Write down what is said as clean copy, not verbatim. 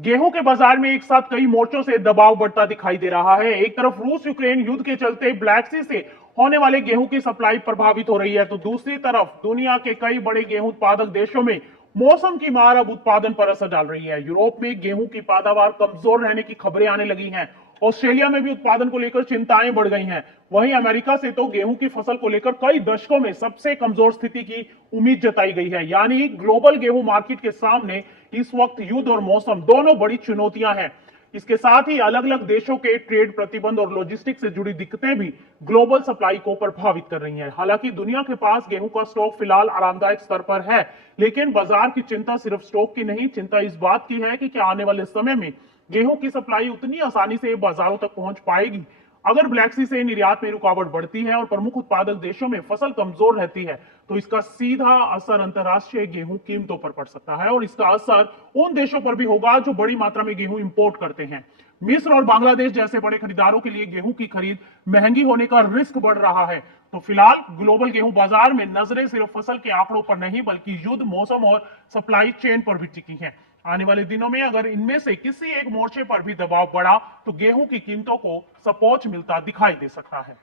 गेहूं के बाजार में एक साथ कई मोर्चों से दबाव बढ़ता दिखाई दे रहा है। एक तरफ रूस यूक्रेन युद्ध के चलते ब्लैक सी से होने वाले गेहूं की सप्लाई प्रभावित हो रही है, तो दूसरी तरफ दुनिया के कई बड़े गेहूं उत्पादक देशों में मौसम की मार अब उत्पादन पर असर डाल रही है। यूरोप में गेहूं की पैदावार कमजोर रहने की खबरें आने लगी हैं। ऑस्ट्रेलिया में भी उत्पादन को लेकर चिंताएं बढ़ गई हैं। वहीं अमेरिका से तो गेहूं की फसल को लेकर कई दशकों में सबसे कमजोर स्थिति की उम्मीद जताई गई है। यानी ग्लोबल गेहूं मार्केट के सामने इस वक्त युद्ध और मौसम दोनों बड़ी चुनौतियां हैं। इसके साथ ही अलग अलग देशों के ट्रेड प्रतिबंध और लॉजिस्टिक्स से जुड़ी दिक्कतें भी ग्लोबल सप्लाई को प्रभावित कर रही हैं। हालांकि दुनिया के पास गेहूं का स्टॉक फिलहाल आरामदायक स्तर पर है, लेकिन बाजार की चिंता सिर्फ स्टॉक की नहीं, चिंता इस बात की है कि क्या आने वाले समय में गेहूं की सप्लाई उतनी आसानी से बाजारों तक पहुंच पाएगी। अगर ब्लैक सी से निर्यात में रुकावट बढ़ती है और प्रमुख उत्पादक देशों में फसल कमजोर रहती है, तो इसका सीधा असर अंतर्राष्ट्रीय गेहूं कीमतों पर पड़ सकता है और इसका असर उन देशों पर भी होगा जो बड़ी मात्रा में गेहूं इंपोर्ट करते हैं। मिस्र और बांग्लादेश जैसे बड़े खरीदारों के लिए गेहूं की खरीद महंगी होने का रिस्क बढ़ रहा है। तो फिलहाल ग्लोबल गेहूं बाजार में नजरें सिर्फ फसल के आंकड़ों पर नहीं, बल्कि युद्ध, मौसम और सप्लाई चेन पर भी टिकी हैं। आने वाले दिनों में अगर इनमें से किसी एक मोर्चे पर भी दबाव बढ़ा, तो गेहूं की कीमतों को सपोर्ट मिलता दिखाई दे सकता है।